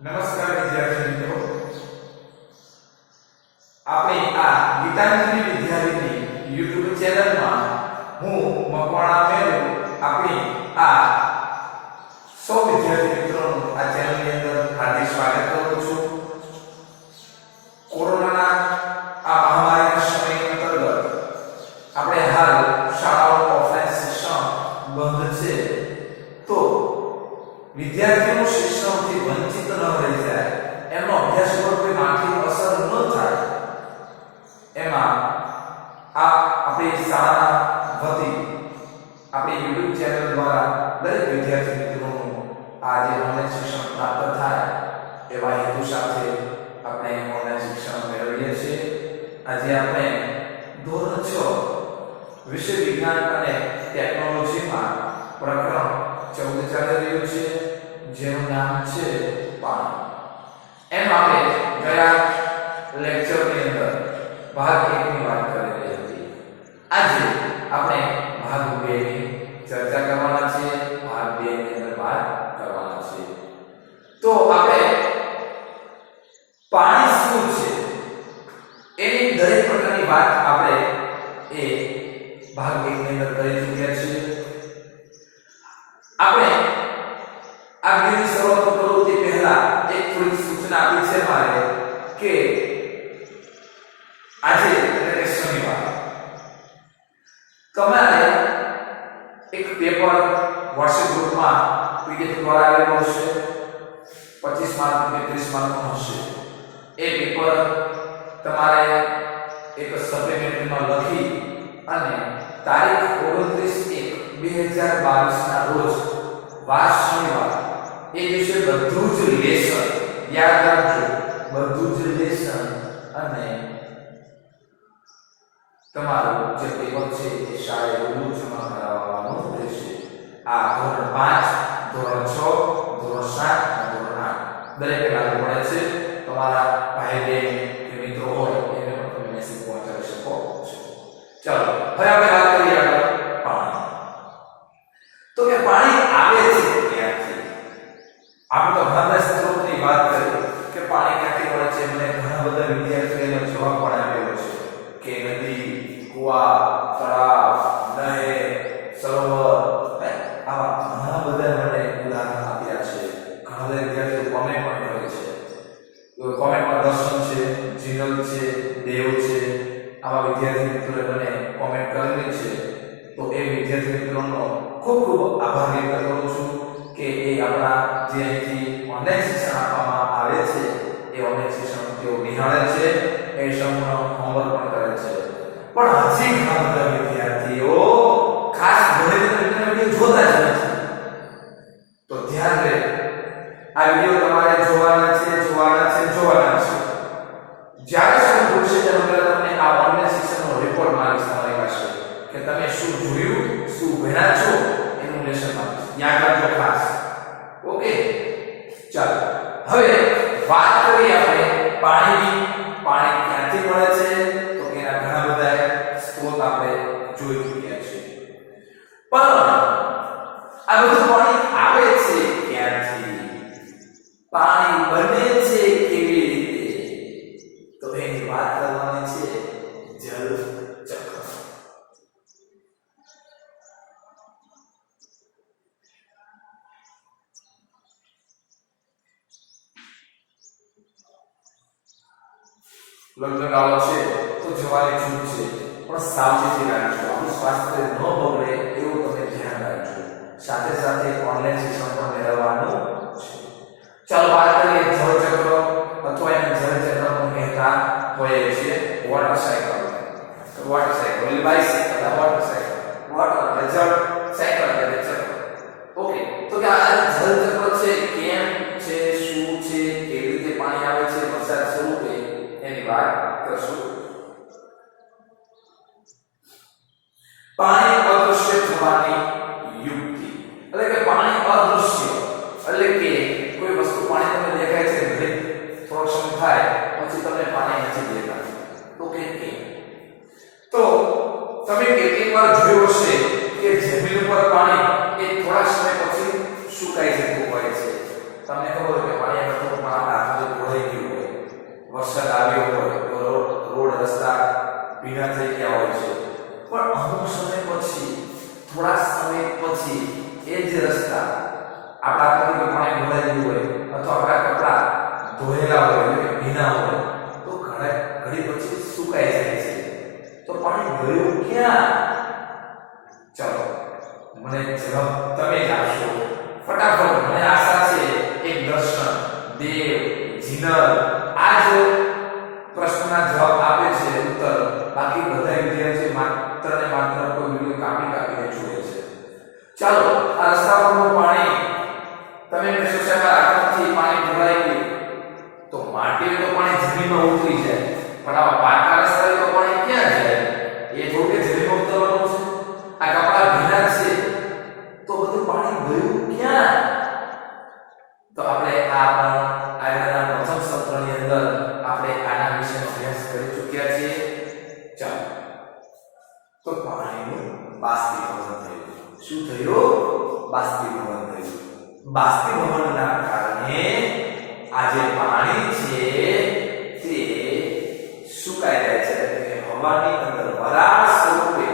નમસ્કાર વિદ્યાર્થી મિત્રો, આપણે આ ગીતાંજલિ વિદ્યાલયની YouTube ચેનલમાં હું મકવાણા મેરુ આપણી આ સૌ વિદ્યાર્થી મિત્રોનું આ ચેનલની અંદર હાર્દિક સ્વાગત કરું છું. કોરોનાના આ મહામારીના સમય અંતર્ગત આપણે હાલ શાળાઓ ઓફલાઈન શિક્ષણ બંધ છે, તો વિદ્યાર્થીઓનું શિક્ષણથી વંચિત ન રહી જાય, એમનો અભ્યાસ પર કોઈ માઠી અસર ન થાય, એમાં આ આપણી શાળાના વતી આપણી YouTube ચેનલ દ્વારા દરેક વિદ્યાર્થી મિત્રોનું આ જે ઓનલાઈન શિક્ષણ પ્રાપ્ત થાય એવા હેતુ સાથે આપણે ઓનલાઈન શિક્ષણ મેળવીએ છીએ. આજે આપણે ધોરણ 6 વિષય વિજ્ઞાન અને ટેકનોલોજીમાં પ્રકરણ 14 ચાલી રહ્યું છે, જેનું નામ છે પાણી. એમ આપણે ગયા લેક્ચરની અંદર ભાગ 1 ની વાત કરી હતી. આજે આપણે ભાગ 2 ની ચર્ચા કરવાના છીએ, ભાગ 2 ની અંદર વાત કરવાના છીએ. તો આપણે પાણી શું છે એની દરેક પ્રકારની વાત આપણે એ ભાગ 1 ની અંદર કરી ચૂક્યા છીએ. આપણે આ વિડિયોની શરૂઆત કરું તે પહેલા એક થોડી સૂચના આપી છે મારે કે આજે એટલે કે શનિવાર તમારે એક પેપર WhatsApp ગ્રુપમાં PDF દ્વારા આવેલું હશે, 25 માર્ક કે 30 માર્કનું હશે. એ પેપર તમારે એક સપ્લિમેન્ટરીમાં લખી અને તારીખ 29/1/2022 ના રોજ વાર શનિવાર એ દિવસે બધું જ લેસન યાદ રાખજો, બધું જ લેસન અને તમારું જે પેપર છે એ શાળાએ રૂબરૂ જમા કરાવવાનું રહેશે. આ ધોરણ 5, ધોરણ 6, ધોરણ 7 અને ધોરણ 8 દરેક લાગુ પડે છે. તમારા ભાઈ બહેન કે મિત્રો હોય એને પણ તમે મેસેજ પહોંચાડી શકો છો. ચાલો હવે આપણે વાત કરીએ આગળ પાણી. તો કે પાણી આવે છે ક્યાંથી? આપણે તો ઘણા સ્ત્રોતની વાત કરી કે પાણી ક્યાંથી મળે છે. મને ઘણા બધા વિદ્યાર્થીઓનો જવાબ પણ આપ્યો છે કે નદી, કુવા, તળાવ, નહેર, સરોવર, આવા ઘણા બધા મને ઉદાહરણ આપ્યા છે. ઘણા બધા વિદ્યાર્થીઓ કોમેન્ટ પણ કરે છે. કોમેન્ટમાં દર્શન છે, જીનલ છે, દેવ છે, આવા વિદ્યાર્થી મિત્રોએ મને કોમેન્ટ કરેલી છે. તો એ વિદ્યાર્થી મિત્રોનો ખૂબ ખૂબ આભાર વ્યક્ત કરું છું કે એ આપણા જે અહીંથી ઓનલાઈન શિક્ષણ આપવામાં આવે છે એ ઓનલાઈન શિક્ષણ તેઓ નિહાળે છે, એ સંપૂર્ણ હોમવર્ક પણ કરે છે. પણ હજી ઘણા બધા વિદ્યાર્થીઓ ખાસ વિડિયો જોતા જ નથી. તો ધ્યાન રહે, આ વિડિયો તમારે જોવાના છે. જ્યારે શું ભૂલશે ત્યારે તમને આ ઓનલાઈન શિક્ષણનો રિપોર્ટ માંગીશ તમારી પાસે કે તમે શું જોયું, શું ભણ્યા છો, એનું લેસન માંગીશ. યાદ રાખજો ખાસ. ઓકે, ચાલો હવે વાત કરીએ આપણે પાણીની. પાણી ક્યાંથી મળે છે? તો એના ઘણા બધા સ્ત્રોત આપણે જોઈ ચૂક્યા છીએ. પણ આ બધું પાણી આવે છે ક્યાંથી? પાણી બને છે કેવી રીતે? તો એની વાત કરવાની છે જળ ચક્ર. લગભગ આવો છે તો જવાની છૂટ છે, પણ સાવચેતી રાખજો. આપણું સ્વાસ્થ્ય ન બગડે એવું તમે ધ્યાન રાખજો. સાથે સાથે ઓનલાઈન શિક્ષણ પણ મેળવવાનું છે. ચાલો વાત કરીએ જળ ચક્ર, અથવા એને જળ ચક્ર પણ કહેતા હોય છે. વોટર સાયકલ, વોટર સાયકલ એટલે બાઇસાયકલ, વોટર સાયકલ, વોટર એટલે જળ, સાયકલ એટલે ચક્ર. ઓકે, તો કે આ જળ ચક્ર છે કેમ છે, શું છે, કેવી રીતે પાણી આવે છે વરસાદ સ્વરૂપે, એની વાત કરશું. પાણી અદૃશ્ય થવાની યુક્તિ, એટલે કે પાણી અદૃશ્ય એટલે કે કોઈ વસ્તુ પાણી તમને દેખાય છે, ભલે થોડો સમય થાય પછી તમને પાણી નથી દેખાતું. તો કે તો તમે કેટલીક વાર જોયું હશે કે જમીન ઉપર પાણી એ થોડા સમય પછી સુકાઈ જતું હોય છે. તમને ખબર હોય કે પાણી આગળ થોડું ભીના થઈ ગયા હોય છે, પણ અમુક સમય પછી, થોડા સમય પછી એ જ રસ્તા આપણા કપડાં પાણી ભરાઈ ગયું હોય અથવા આપણા કપડાં ધોયેલા હોય એટલે ભીના હોય તો ઘડી પછી સુકાઈ જાય છે. તો પાણી ગયું ક્યાં? ચલો મને જવાબ તમે જ આપશો ફટાફટ. મને આશા છે એક દર્શન, દેવ, જીનલ આ જ પ્રશ્નના જવાબ આપે છે ઉત્તર. બાકી બધા વિદ્યાર્થીઓ માત્ર ને માત્ર કોઈ વિડિયો કાપીને જુએ છે. ચાલો આ રસ્તા પરનું પાણી તમે કહેશો સાહેબ આખથી પાણી ભરાઈ ગયું તો માટી તો પાણી જમીનમાં ઉતરી જાય, પણ આ પાકા રસ્તા તો પાણી ક્યાં જાય? એ થોડું કે જમીનમાં ઉતરવાનું છે. આ કપડા ભીના છે તો બધું પાણી ગયું ક્યાં? તો આપણે આ પણ આગળના પ્રથમ સત્રની અંદર આપણે આના વિશેનો અભ્યાસ કરી ચૂક્યા છીએ. ચાલો તો પાણીનું બાષ્પીભવન થયું. શું થયું? બાષ્પીભવન થયું. બાષ્પીભવનના કારણે આ જે પાણી છે તે સુકાઈ જાય છે, એટલે હવાની અંદર વરાળ સ્વરૂપે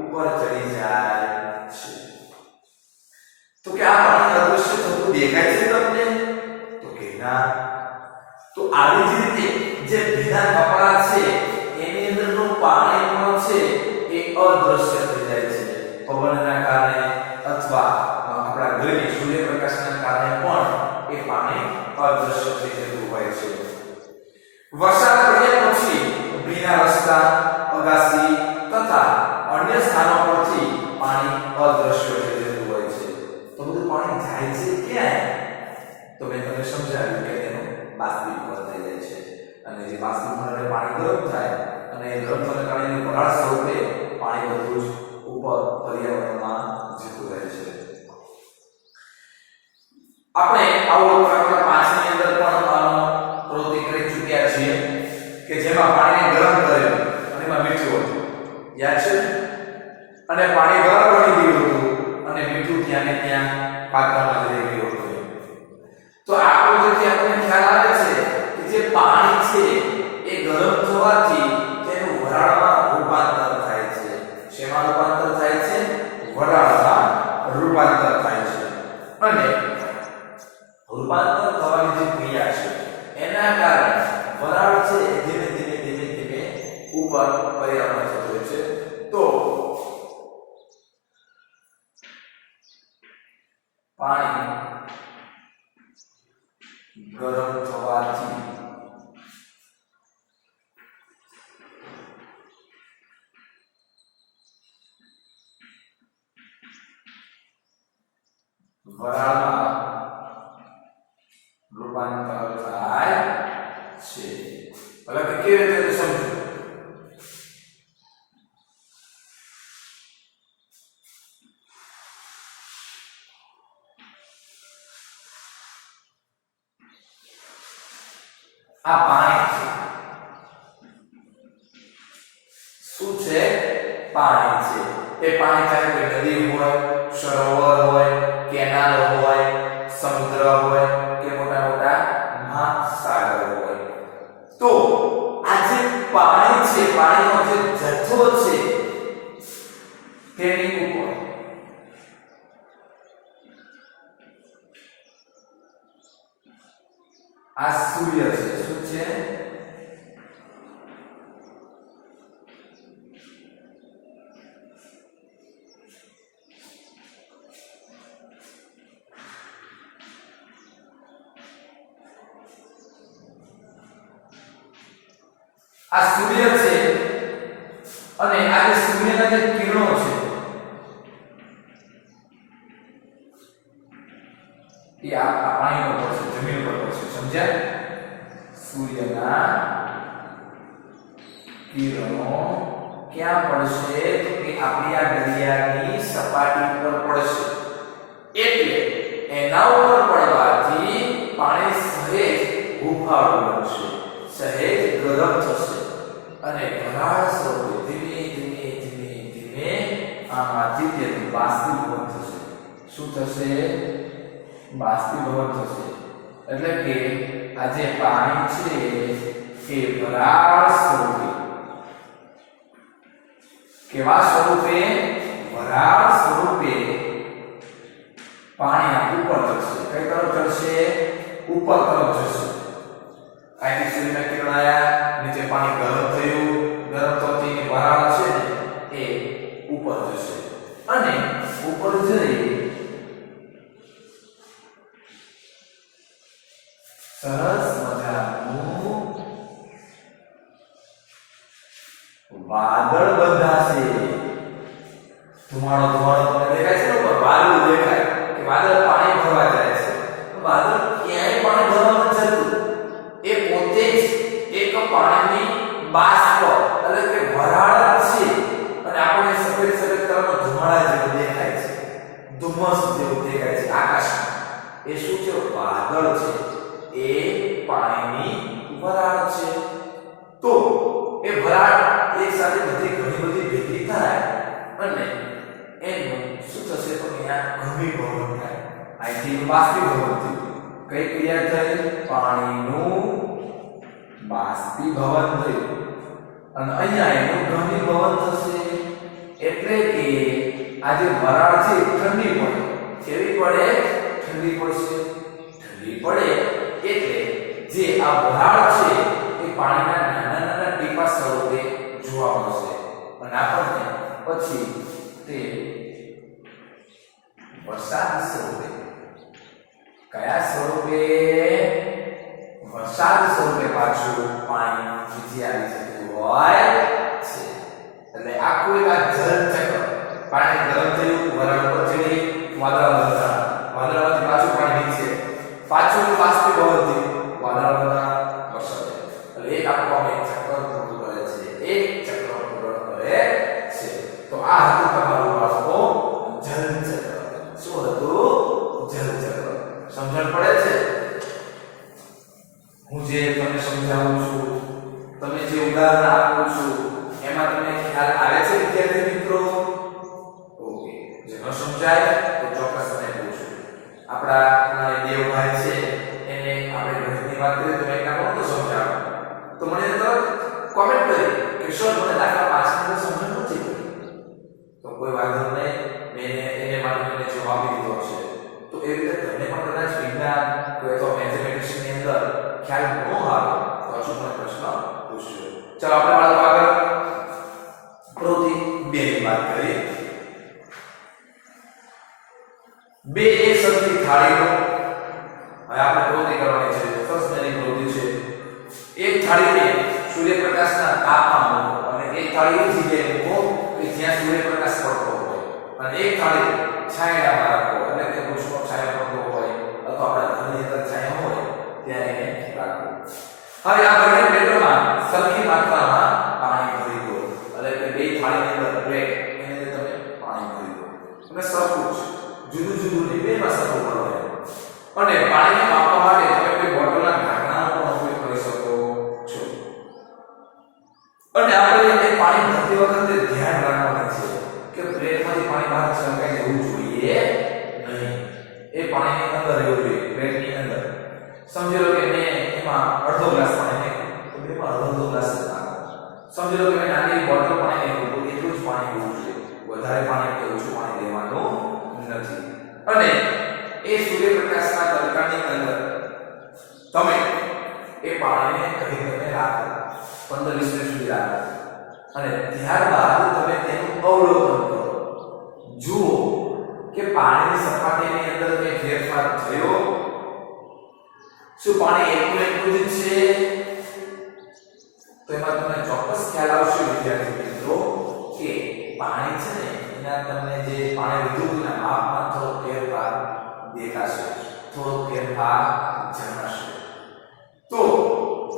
ઉપર ચડી જાય છે. તો કે આ પાણી અદૃશ્ય થતું દેખાય છે તમને? તો કે ના. તો આવી જ રીતે જે ભીના કપડા છે એની અંદરનું પાણી પણ છે એ અદૃશ્ય થઈ જાય છે. પવનના કારણે અથવા આપણા ગરમી સૂર્યપ્રકાશના કારણે પણ એ પાણી અદૃશ્ય થઈ જતું હોય છે. વરસાદ પડ્યા પછી ભીના રસ્તા, અગાસી તથા અન્ય સ્થાનો પરથી પાણી અદૃશ્ય થઈ જતું હોય છે. તો બધું પાણી જાય છે ક્યાં? તો મેં તમને સમજાવ્યું કે તેનું બાષ્પીભવન થઈ જાય છે, અને જે બાષ્પીભવન પાણી ગરમ થાય અને ગરમ થવાને કારણે વરાળ સ્વરૂપે પાણી બધું જ ઉપર પર્યાવરણમાં જતું રહે છે. આપણે આવો પ્રકરણ 5 ની અંદર પણ પ્રવૃત્તિ કરી ચૂક્યા છીએ કે જેમાં પાણીને ગરમ કર્યું અને એમાં મીઠું હતું, યાદ છે? અને પાણી ગરમ બની ગયું હતું અને મીઠું ત્યાં ને ત્યાં પાત્રમાં જ રહી ગયું હતું. તો આ પ્રવૃત્તિ આપણને ખ્યાલ આવે છે કે જે પાણી છે એ ગરમ થવાથી તેનું વરાળમાં રૂપાંતર થાય છે. શેમાં રૂપાંતર થાય છે? વરાળમાં રૂપાંતર થાય છે. અને રૂપાંતર થવાની જે ક્રિયા છે એના કારણે વરાળ છે ધીમે ધીમે ઉપર પરિવર્તન થતું હોય છે. તો પાણી ગરમ થવાથી વરાળમાં રૂપાંતર થાય છે. હવે કે કેવી રીતે સમજો? આ પાણી છે. શું છે? પાણી છે. એ પાણી ચાહે કોઈ નદી હોય, સરોવર હોય, કેનાલ હોય, સમુદ્ર હોય કે મોટા મોટા મહાસાગર હોય, તો આ જે પાણી છે, પાણીનો જે જથ્થો છે તેની ઉપર આ સૂર્ય છે. શું છે? આ સૂર્ય છે અને આ જે સૂર્યના જે કિરણો છે એ આ પાણી પર પડશે, જમીન પર પડશે. સમજ્યા? સૂર્યના કિરણો ક્યાં પડશે? તો કે આપણી આ દરિયાની સપાટી પર પડશે. એટલે એના ઉપર પડવાથી પાણી સહેજ હુંફાળું બનશે, સહેજ ગરમ થશે અને વરાળ સ્વરૂપે ધીમે આમાંથી તેનું બાષ્પીભવન થશે. શું થશે? બાષ્પીભવન થશે. એટલે કે આ જે પાણી છે એ વરાળ સ્વરૂપે કેવા સ્વરૂપે? વરાળ સ્વરૂપે પાણીના ઉપર ચડશે. કઈ તરફ ચડશે? ઉપર તરફ જશે. અહીંથી સૂર્યના કિરણ આયા, નીચે પાણી ગરમ થયું, ગરમ થવાથી એની વરાળ છે ને એ ઉપર જશે અને ઉપર જઈ સરસ મજાનું વાદળ બંધાશે. ધુમાડો ધુમાડો તમને દેખાય છે ને ઉપર વાદળ દેખાય કે વાદળ પાણી ભરવા જાય છે. વાદળ ક્યાંય પાણી ભરવા નથી જતું, એ પોતે જ એક પાણીની બાષ્પ એટલે કે વરાળ છે અને આપણે સફેદ સફેદ કલરનો ધુમાડા જેવું દેખાય છે, ધુમ્મસ જેવું દેખાય છે આકાશમાં. એ શું છે? વાદળ છે. એ પાણીની વરાળ છે. તો એ વરાળ એક સાથે ઘણી બધી ભેગી થાય અને એનું શું થશે? તો અહીંયા ઘનીભવન થાય. અહીંથી બાષ્પીભવન થયું. કઈ ક્રિયા થઈ? પાણીનું બાષ્પીભવન થયું અને અહીંયા એનું ઘનીભવન થશે. એટલે કે આ જે વરાળ છે ઠંડી પડે. કેવી પડે? ઠંડી પડશે. ઠંડી પડે એટલે જે આ વરાળ છે એ પાણીના નાના નાના ટીપા સ્વરૂપે જોવા મળશે અને આપણને પછી તે વરસાદ સ્વરૂપે, કયા સ્વરૂપે? વરસાદ સ્વરૂપે પાછું પાણી નીચે આવી જતું હોય છે. એટલે આખું એક આ જલચક્ર. પાણી ગરમ થયું, વરાળ ઉપર ચડી, વાદળ બંધાણા, વાદળમાંથી પાછું પાણી નીચે, પાછું બાષ્પીભવન થયું, વાદળ બંધાણા, વરસાદ. એટલે એક આખું આમ એક ચક્ર પૂરું કરે છે. એક ચક્ર પૂર્ણ કરે છે. તો આ હતું તમારું બાળકો જલચક્ર. શું હતું? જલચક્ર. સમજણ પડે છે? હું જે તમને સમજાવું છું, તમે જે ઉદાહરણ આપું છું એમાં તમને ખ્યાલ આવે છે વિદ્યાર્થી મિત્રો? ઓકે. જે ન સમજાય તો ચોક્કસ મને પૂછો. આપણા દેવભાઈ છે એને આપણે ગણિતની વાત કરીએ તો મેં કામ તો સમજાવો તો મને તરત કોમેન્ટ કરી કે સર મને દાખલા 5 ની સમજણ નથી પડી. તો કોઈ વાંધો નહીં, મેં એને માટે મને જવાબ દીધો છે. તો એ રીતે તમને પણ કદાચ વિજ્ઞાન કોઈ તો મેથેમેટિક્સ ની અંદર ખ્યાલ ન આવે તો હજુ મને પ્રશ્ન પૂછજો. ચાલો આપણે બાળકો આગળ પ્રવૃત્તિ 2 ની વાત કરીએ. 2 એક સરખી થાળીનો હવે આપણે પ્રવૃત્તિ કરવાની છે. સરસ મજાની પ્રવૃત્તિ છે. એક થાળીને સૂર્યપ્રકાશના તાપમાં મૂકો અને એક થાળી એવી જગ્યાએ મૂકો કે જ્યાં સૂર્યપ્રકાશ પડતો હોય અને એક થાળી છાયામાં રાખો એટલે કે વૃક્ષનો છાયો પડતો હોય અથવા આપણા ઘરની અંદર છાયા હોય ત્યાં એને રાખો. હવે આ બંને પ્લેટોમાં સરખી માત્રામાં પાણી ભરી દો એટલે કે 2 થાળીની અંદર પ્લેટ એની અંદર તમે પાણી ભરી દો અને સરખું છે, જુદું જુદું નહીં, બેમાં સરખું ભરવાનું. અને પાણીને માપવા માટે તમે કોઈ બોટલના ઢાંકણાનો પણ ઉપયોગ કરી શકો છો. અને આપણે એ પાણી ભરતી વખતે ધ્યાન રાખવાનું છે કે પ્લેટમાંથી પાણી બહાર છલકાઈ જવું જોઈએ નહીં. એ પાણીની અંદર રહેવું જોઈએ, પ્લેટની અંદર. સમજી લો કે મેં એમાં અડધો ગ્લાસ પાણી નાખ્યું તો એમાં અડધો ગ્લાસ જ નાખો. સમજી લો કે મેં નાની બોટલ પાણી નાખ્યું તો એટલું જ પાણી પીવું જોઈએ, વધારે પાણી કે ઓછું પાણી લેવાનું નથી. અને એ સૂર્યપ્રકાશના તડકાની અંદર તમે એ પાણીને કહી તમે રાખો 15-20 મિનિટ સુધી રાખો અને ત્યારબાદ તમે તેનું અવલોકન કરો. જુઓ કે પાણીની સપાટીની અંદર કંઈ ફેરફાર થયો? શું પાણી એટલું જ છે? તો એમાં તમને ચોક્કસ ખ્યાલ આવશે વિદ્યાર્થી મિત્રો કે પાણી છે ને એના તમને જે પાણી લીધું એના માપમાં થોડો ફેરફાર દેખાશે, થોડો ફેરફાર જણાશે. તો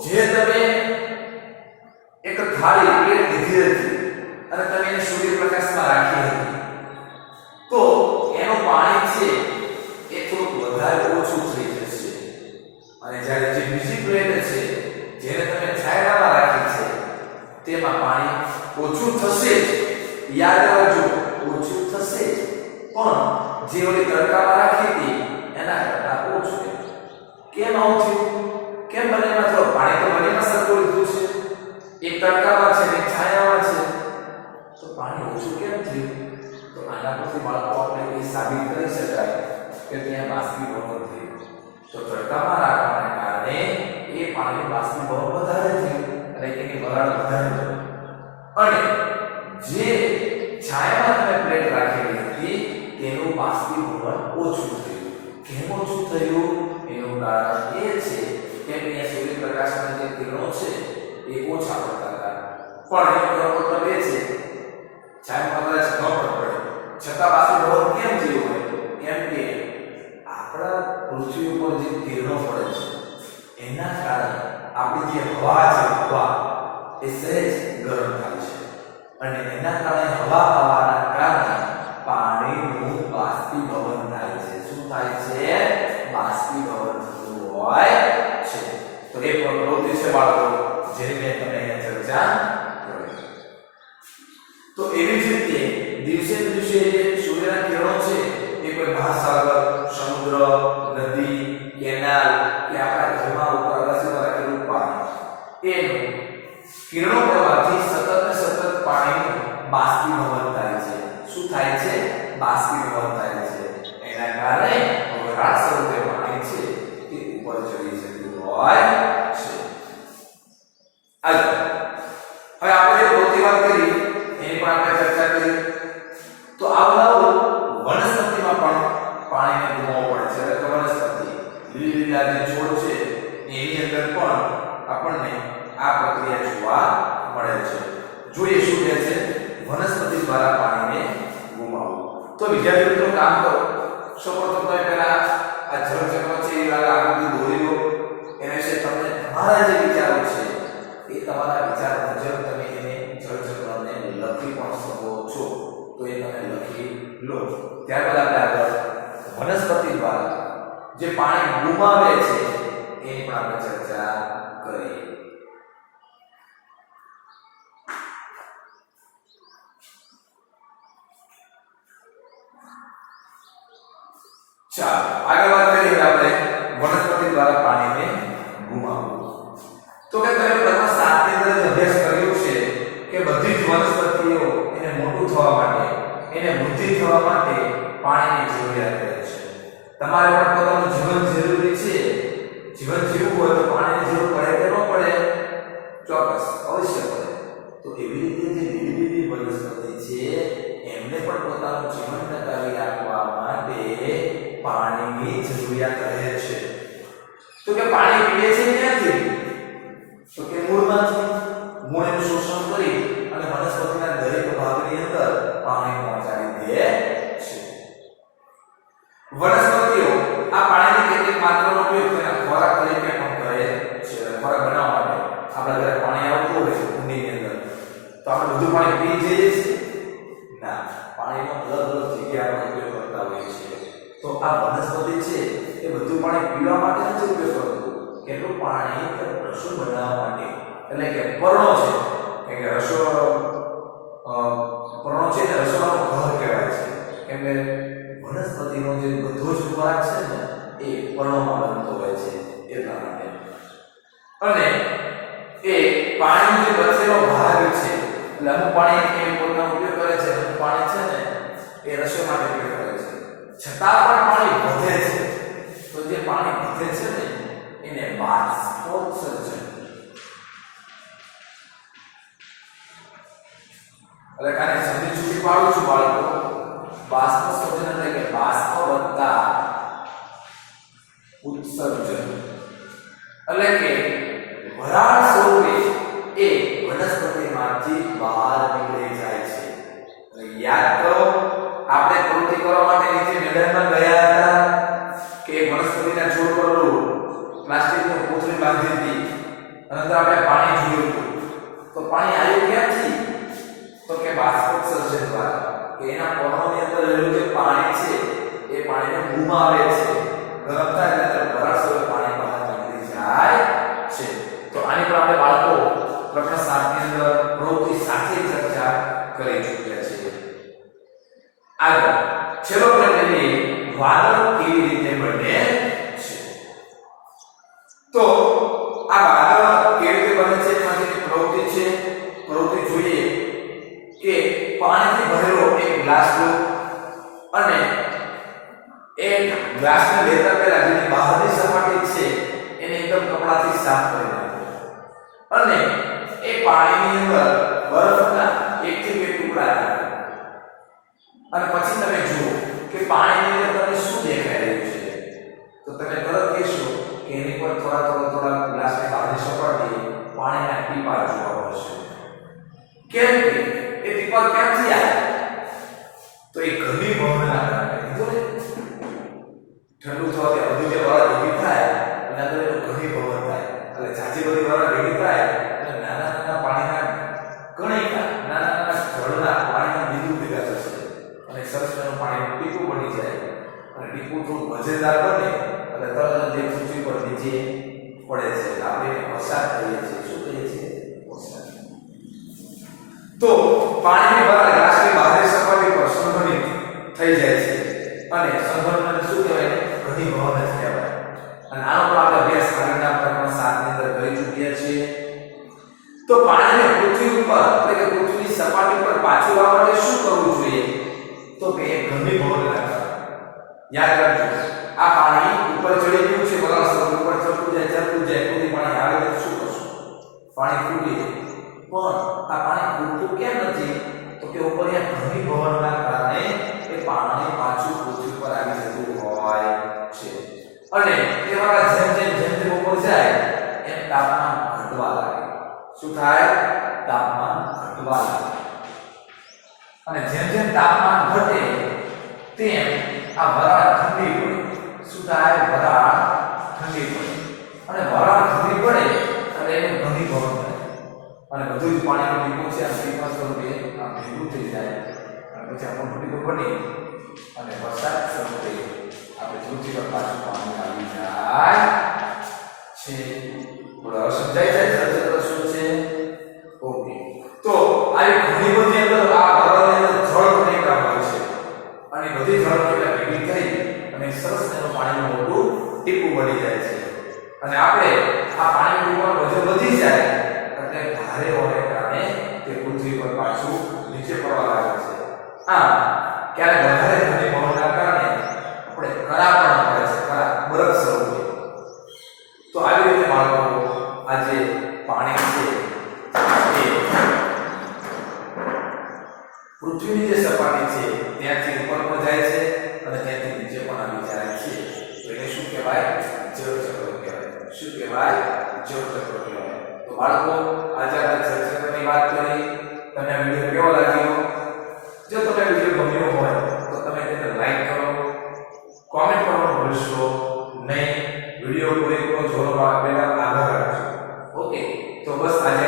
જે તમે એક થાળી પ્લેટ લીધી હતી અને તમે એને સૂર્યપ્રકાશમાં રાખી હતી તો એનું પાણી છે એ થોડું વધારે ઓછું થઈ જશે. અને જ્યારે જે બીજી પ્લેટ છે જેને તમે છાયામાં રાખી છે તેમાં પાણી ઓછું થશે જ. યાદ રાખજો, ઓછું થશે જ, પણ જે ઓલી તડકામાં રાખી હતી એના કરતા ઓછું. કેમ આવું થયું? કેમ બંનેમાં થોડું પાણી તો બંનેમાં સરખું લીધું છે, એક તડકામાં છે ને છાયામાં છે તો પાણી કે ત્યાં બાષ્પીભવન થયું તો તડકામાં રાખવાને કારણે એ પાણીનું બાષ્પીભવન વધારે થયું અને તેની વરાળ વધારે થઈ અને જે છાયામાં તમે પ્લેટ રાખેલી હતી તેનું બાષ્પીભવન ઓછું થયું. કેમ ઓછું થયું? એનું કારણ એ છે કે અહીંયા સૂર્યપ્રકાશના જે કિરણો છે એ ઓછા પડતા હતા. પણ એનો મતલબ એ છે છાયામાં કદાચ ન પડે છતાં બાષ્પીભવન કેમ થયું હોય? કેમ કે આપણા પૃથ્વી ઉપર જે કિરણો પડે છે એના કારણે આપણી જે હવા છે હવા એ સહેજ ગરમ થાય છે અને એના કારણે હવા આવવાના કારણે પાણીનું બાષ્પીભવન થાય છે. શું થાય છે? બાષ્પીભવન થતું હોય છે. તો એ પ્રવૃત્તિ છે બાળકો જેની મેં તમને અહીંયા ચર્ચા કરી. તો એવી જ રીતે દિવસે દિવસે જે સૂર્યના કિરણો છે એ કોઈ મહાસાગર, સમુદ્ર, નદી, કેનાલ કે આપણા ઘરમાં ઉપર અગાસીમાં રાખેલું પાણી એનું કિરણો પડવાથી સતત ને સતત પાણીનું બાષ્પીભવન થાય છે. શું થાય છે? બાષ્પીભવન થાય છે. એના કારણે વરાળ સ્વરૂપે પાણી છે તે ઉપર ચડી જતું હોય છે. હવે આપણે જે પ્રવૃત્તિ વાત કરી એની પણ આપણે ચર્ચા કરી. તો આવું વનસ્પતિમાં પણ પાણીને ગુમાવવું પડે છે. એટલે વનસ્પતિ લીલી લીલા જે છોડ છે એની અંદર પણ આપણને આ પ્રક્રિયા જોવા મળે છે. જોઈએ શું કહે છે? વનસ્પતિ દ્વારા પાણીને ગુમાવવું. તો વિદ્યાર્થી મિત્રો કામ કરો. સૌપ્રથમ તમે પહેલા આ જળચક્ર છે એ આકૃતિ દોરી લો. એના વિશે તમને તમારા જે વિચારો છે એ તમારા વિચાર મુજબ તમે એને જળચક્રને લખી પણ શકો છો. તો એ તમે લખી લો. ત્યારબાદ આપણે આગળ વનસ્પતિ દ્વારા જે પાણી ગુમાવે છે એની પણ આપણે ચર્ચા કરીએ. ચાલો આગળ વાત કરીએ આપણે વનસ્પતિ દ્વારા પાણીને ગુમાવવું. તો કે તમે પ્રથમ 7 ની અંદર અભ્યાસ કર્યો છે કે બધી જ વનસ્પતિઓ એને મોટું થવા માટે એને વૃદ્ધિ થવા માટે પાણીની જરૂરિયાત રહે છે. તમારે પણ પોતાનું જીવન જરૂરી છે. જીવન જીવવું હોય તો પાણીની જરૂર પડે કે ન પડે? ચોક્કસ અવશ્ય પડે. તો એવી રીતે જે લીલી લીલી વનસ્પતિ છે એમને પણ પોતાનું જીવન ટકાવી રાખવા માટે પાણીની જરૂરિયાત રહે છે. તો કે પાણી પીએ છે ક્યાંથી? તો કે મૂળમાંથી. મૂળનું શોષણ કરી અને વનસ્પતિના દરેક ભાગની અંદર પાણી પહોંચાડી દે છે. વનસ્પતિઓ આ પાણીની કેટલીક માત્રાનો ઉપયોગ તેના ખોરાક તરીકે પણ કરે છે. ખોરાક બનાવવા માટે આપણા ઘરે પાણી આવતું હોય કુંડીની અંદર તો આપણે બધું પાણી પી જઈએ છીએ? ના, પાણીનો અલગ અલગ જગ્યાએ ઉપયોગ કરતા હોઈએ છીએ. તો આ વનસ્પતિ છે એ બધું પાણી પીવા માટે નથી ઉપયોગ કરતું. કેટલું પાણી રસોઈ બનાવવા માટે એટલે કે પર્ણો છે કે પર્ણો છે ને રસોડાનું ઘર કહેવાય છે. કેમ કે વનસ્પતિનો જે બધો જ ખોરાક છે ને એ પર્ણોમાં બનતો હોય છે એટલા માટે. અને એ પાણીનો જે બચેલો ભાગ છે એટલે અમુક પાણી એ પોતાનો ઉપયોગ કરે છે, અમુક પાણી છે ને એ રસોઈ માટે ઉપયોગ કરે છે. છતાં પણ પાણી વધે છે. તો જે પાણી વધે છે ને એને બાષ્પોત્સર્જન એટલે કાને સમજી ચૂકી પાડું છું બાળકો. બાષ્પોત્સર્જન એટલે કે બાષ્પ વત્તા ઉત્સર્જન એટલે કે વરાળ સ્વરૂપે એ વનસ્પતિમાંથી બહાર નીકળી જાય છે. યાદ કરો આપણે પ્રવૃત્તિ કરવા માટે નીચે મેદાનમાં ગયા હતા કે વનસ્પતિના છોડ પર પ્લાસ્ટિકનું કોથળી બાંધી હતી અને અંદર આપણે પાણી જોયું હતું. તો પાણી આવ્યું ક્યાંથી? તો કે બાષ્પોત્સર્જન દ્વારા. કે એના પર્ણોની અંદર રહેલું જે પાણી છે એ પાણીને ગુમાવે છે. ગરમ થાય એટલે વરાળ સ્વરૂપે પાણી બહાર નીકળી જાય છે. તો આની પર આપણે બાળકો પ્રકરણ 7 ની અંદર પ્રવૃત્તિ સાથે ચર્ચા કરી ચૂક્યા છીએ. આગળ છેલ્લો પ્રશ્ન એ વાદળ કેવી રીતે બને છે? તો આ વાદળ કેવી રીતે બને છે એમાંથી પ્રવૃત્તિ છે. પ્રવૃત્તિ જોઈએ કે પાણીથી ભરેલો એક ગ્લાસ લો અને એક ગ્લાસને લેતા પહેલા જેની બહારની સપાટી છે એને એકદમ કપડાથી સાફ કરી નાખો અને એ પાણીની અંદર બરફના એકથી બે ટુકડા નાખો અને પછી તમે જુઓ કે પાણીની અંદર તમને શું દેખાઈ રહ્યું છે તો તમે તરત કહેશો કે એની પર થોડા ગ્લાસની બહારની સપાટી પાણીના ટીપા જોવા મળશે કેમ કે એ ટીપા ક્યાંથી આવ્યા તો એ ઘણી ભવનના કારણે કીધું ને ઠંડુ થવાથી બધું જે બરફ ભેગી થાય એના અંદર એનું ઘણી ભવન થાય એટલે જાજી બધી બરફ ભેગી થાય અને નાના પાણીના કણિકા નાના જળના પાણીના બિંદુ ભેગા થશે અને સરસ એનું પાણીનું ટીપું બની જાય અને ટીપું થોડું મજેદાર બને એટલે તરત જ જે પૃથ્વી પર નીચે પડે છે આપણે વરસાદ કહીએ છીએ શું કહીએ છીએ વરસાદ તો પાણીની વરાળ ગ્લાસની બહારની સપાટી પર સંઘનિત થઈ જાય છે અને સંઘનન શું કહેવાય ઘણી ભવન જ કહેવાય અને આનો પણ આપણે અભ્યાસ આગળના પ્રકરણ 7 ની અંદર કરી ચૂક્યા છીએ તો પાણીને પૃથ્વી ઉપર એટલે કે પૃથ્વીની સપાટી પર પાછું લાવવા માટે શું કરવું જોઈએ તો કે ઘણી ભવન લાગે યાદ રાખજો આ પાણી ઉપર ચડી ગયું છે વરાળ સ્તર ઉપર ચડતું જાય સુધી પાણી આવે તો શું કરશું પાણી ફૂટી જાય પણ આ પાણી ફૂટતું કેમ નથી તો કે ઉપર યા ઘણી ભવનના કારણે એ પાણી પાછું પૃથ્વી પર આવી જતું હોય છે અને એ વાળા જેમ ઉપર જાય એમ તાપમાન ઘટવા લાગે શું થાય તાપમાન ઘટવા લાગે અને જેમ તાપમાન ઘટે તેમ આ વરાળ ઠંડી પડે શું થાય વરાળ ઠંડી પડે અને વરાળ ઠંડી પડે એટલે એનું ઘણી ભવન થાય અને બધું જ પાણીનું ટીપું છે આ ટીપા સ્વરૂપે આ ભેગું થઈ જાય અને પછી આપણું ટીપું બની અને વરસાદ શરૂ થઈ આપણે પૃથ્વી પર પાછું પાણી આવી જાય છે બોલો સમજાય છે ચર્ચા શું છે ઓકે તો આવી ઘણી બધી અંદર આ વરાળની અંદર જળ કણિકા હોય છે અને બધી જળ કણિકા ભેગી થઈ અને સરસ એનું પાણીનું મોટું ટીપું બની જાય છે અને આપણે આ પાણીનું ટીપું વજન વધી જાય એટલે ભારે હોવાને કારણે તે પૃથ્વી પર પાછું નીચે પડવા લાગે છે ક્યારેક વધારે ઠંડી પવનના કારણે આપણે કરા પણ પડે છે કરા બરફ સ્વરૂપે તો આવી રીતે બાળકો આ જે પાણી છે એ પૃથ્વીની જે સપાટી છે ત્યાંથી ઉપર પણ જાય છે અને ત્યાંથી નીચે પણ આવી જાય છે એટલે શું કહેવાય જળ ચક્ર કહેવાય શું કહેવાય જળ ચક્ર કહેવાય તો બાળકો આજે આપણે જળ ચક્રની વાત કરી તમને વિડિયો કેવો લાગ્યો જો તમને વિડિયો ગમ્યો હોય તો તમે તેને લાઈક કરો કોમેન્ટ કરવાનું ભૂલશો નહીં વિડિયો પૂરેપૂરો જોવા બદલ આભાર રાખજો ઓકે તો બસ આજે